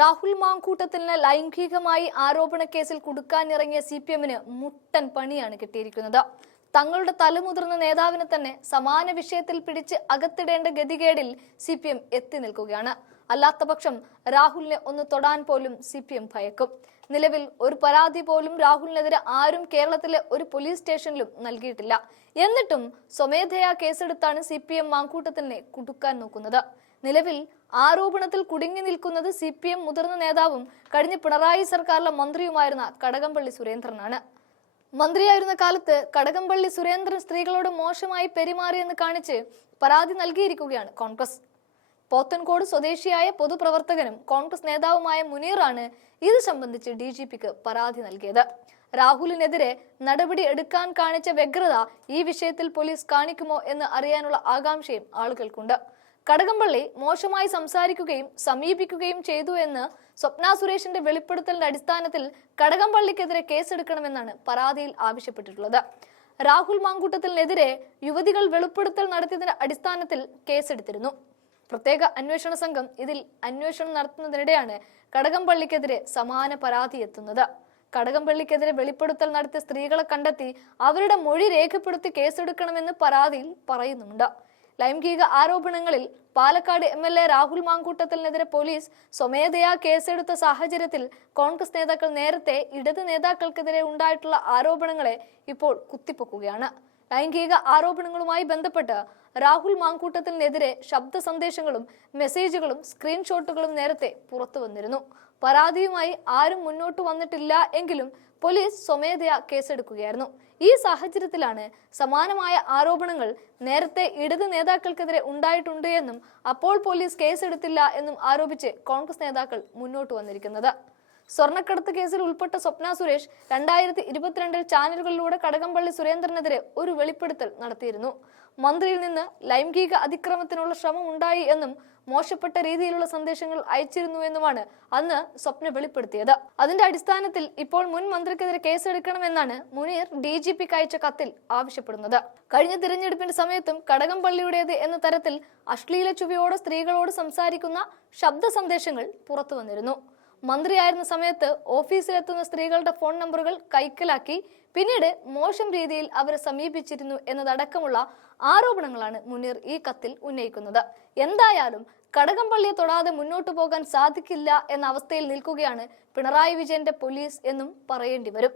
രാഹുൽ മാങ്കൂട്ടത്തിന് ലൈംഗികമായി ആരോപണ കേസിൽ കുടുക്കാനിറങ്ങിയ സിപിഎമ്മിന് മുട്ടൻ പണിയാണ് കിട്ടിയിരിക്കുന്നത്. തങ്ങളുടെ തലമുതിർന്ന നേതാവിനെ തന്നെ സമാന വിഷയത്തിൽ പിടിച്ച് അകത്തിടേണ്ട ഗതികേടിൽ സിപിഎം എത്തി നിൽക്കുകയാണ്. അല്ലാത്തപക്ഷം രാഹുലിനെ ഒന്ന് തൊടാൻ പോലും സിപിഎം ഭയക്കും. നിലവിൽ ഒരു പരാതി പോലും രാഹുലിനെതിരെ ആരും കേരളത്തിലെ ഒരു പോലീസ് സ്റ്റേഷനിലും നൽകിയിട്ടില്ല. എന്നിട്ടും സ്വമേധയാ കേസെടുത്താണ് സിപിഎം മാങ്കൂട്ടത്തിനെ കുടുക്കാൻ നോക്കുന്നത്. നിലവിൽ ആരോപണത്തിൽ കുടുങ്ങി നിൽക്കുന്നത് സിപിഎം മുതിർന്ന നേതാവും കഴിഞ്ഞ പിണറായി സർക്കാരിലെ മന്ത്രിയുമായിരുന്ന കടകംപള്ളി സുരേന്ദ്രനാണ്. മന്ത്രിയായിരുന്ന കാലത്ത് കടകംപള്ളി സുരേന്ദ്രൻ സ്ത്രീകളോട് മോശമായി പെരുമാറിയെന്ന് കാണിച്ച് പരാതി നൽകിയിരിക്കുകയാണ് കോൺഗ്രസ്. പോത്തൻകോട് സ്വദേശിയായ പൊതുപ്രവർത്തകനും കോൺഗ്രസ് നേതാവുമായ മുനീറാണ് ഇത് സംബന്ധിച്ച് ഡിജിപിക്ക് പരാതി നൽകിയത്. രാഹുലിനെതിരെ നടപടി എടുക്കാൻ കാണിച്ച വ്യഗ്രത ഈ വിഷയത്തിൽ പോലീസ് കാണിക്കുമോ എന്ന് അറിയാനുള്ള ആകാംക്ഷയും ആളുകൾക്കുണ്ട്. കടകംപള്ളി മോശമായി സംസാരിക്കുകയും സമീപിക്കുകയും ചെയ്തു എന്ന് സ്വപ്ന സുരേഷിന്റെ വെളിപ്പെടുത്തലിന്റെ അടിസ്ഥാനത്തിൽ കടകംപള്ളിക്കെതിരെ കേസെടുക്കണമെന്നാണ് പരാതിയിൽ ആവശ്യപ്പെട്ടിട്ടുള്ളത്. രാഹുൽ മാങ്കൂട്ടത്തിനെതിരെ യുവതികൾ വെളിപ്പെടുത്തൽ നടത്തിയതിന്റെ അടിസ്ഥാനത്തിൽ കേസെടുത്തിരുന്നു. പ്രത്യേക അന്വേഷണ സംഘം ഇതിൽ അന്വേഷണം നടത്തുന്നതിനിടെയാണ് കടകംപള്ളിക്കെതിരെ സമാന പരാതി എത്തുന്നത്. കടകംപള്ളിക്കെതിരെ വെളിപ്പെടുത്തൽ നടത്തിയ സ്ത്രീകളെ കണ്ടെത്തി അവരുടെ മൊഴി രേഖപ്പെടുത്തി കേസെടുക്കണമെന്ന് പരാതിയിൽ പറയുന്നുണ്ട്. ലൈംഗിക ആരോപണങ്ങളിൽ പാലക്കാട് MLA രാഹുൽ മാങ്കൂട്ടത്തിനെതിരെ പോലീസ് സ്വമേധയാ കേസെടുത്ത സാഹചര്യത്തിൽ കോൺഗ്രസ് നേതാക്കൾ നേരത്തെ ഇടത് നേതാക്കൾക്കെതിരെ ഉണ്ടായിട്ടുള്ള ആരോപണങ്ങളെ ഇപ്പോൾ കുത്തിപ്പൊക്കുകയാണ്. ലൈംഗിക ആരോപണങ്ങളുമായി ബന്ധപ്പെട്ട് രാഹുൽ മാങ്കൂട്ടത്തിനെതിരെ ശബ്ദ സന്ദേശങ്ങളും മെസ്സേജുകളും സ്ക്രീൻഷോട്ടുകളും നേരത്തെ പുറത്തു വന്നിരുന്നു. പരാതിയുമായി ആരും മുന്നോട്ട് വന്നിട്ടില്ല എങ്കിലും പോലീസ് സ്വമേധയാ കേസെടുക്കുകയായിരുന്നു. ഈ സാഹചര്യത്തിലാണ് സമാനമായ ആരോപണങ്ങൾ നേരത്തെ ഇടത് നേതാക്കൾക്കെതിരെ ഉണ്ടായിട്ടുണ്ട് എന്നും അപ്പോൾ പോലീസ് കേസെടുത്തില്ല എന്നും ആരോപിച്ച് കോൺഗ്രസ് നേതാക്കൾ മുന്നോട്ട് വന്നിരിക്കുന്നത്. സ്വർണ്ണക്കടത്ത് കേസിൽ ഉൾപ്പെട്ട സ്വപ്ന സുരേഷ് 2022 ചാനലുകളിലൂടെ കടകംപള്ളി സുരേന്ദ്രനെതിരെ ഒരു വെളിപ്പെടുത്തൽ നടത്തിയിരുന്നു. മന്ത്രിയിൽ നിന്ന് ലൈംഗിക അതിക്രമത്തിനുള്ള ശ്രമം ഉണ്ടായി എന്നും മോശപ്പെട്ട രീതിയിലുള്ള സന്ദേശങ്ങൾ അയച്ചിരുന്നു എന്നുമാണ് അന്ന് സ്വപ്ന വെളിപ്പെടുത്തിയത്. അതിന്റെ അടിസ്ഥാനത്തിൽ ഇപ്പോൾ മുൻ മന്ത്രിക്കെതിരെ കേസെടുക്കണമെന്നാണ് മുനീർ DGPക്ക് അയച്ച കത്തിൽ ആവശ്യപ്പെടുന്നത്. കഴിഞ്ഞ തിരഞ്ഞെടുപ്പിന്റെ സമയത്തും കടകംപള്ളിയുടേത് എന്ന തരത്തിൽ അശ്ലീല ചുവയോടെ സ്ത്രീകളോട് സംസാരിക്കുന്ന ശബ്ദ സന്ദേശങ്ങൾ പുറത്തു വന്നിരുന്നു. മന്ത്രിയായിരുന്ന സമയത്ത് ഓഫീസിലെത്തുന്ന സ്ത്രീകളുടെ ഫോൺ നമ്പറുകൾ കൈക്കലാക്കി പിന്നീട് മോശം രീതിയിൽ അവരെ സമീപിച്ചിരുന്നു എന്നതടക്കമുള്ള ആരോപണങ്ങളാണ് മുനീർ ഈ കത്തിൽ ഉന്നയിക്കുന്നത്. എന്തായാലും കടകംപള്ളിയെ തൊടാതെ മുന്നോട്ടു പോകാൻ സാധിക്കില്ല എന്ന അവസ്ഥയിൽ നിൽക്കുകയാണ് പിണറായി വിജയന്റെ പോലീസ് എന്നും പറയേണ്ടി വരും.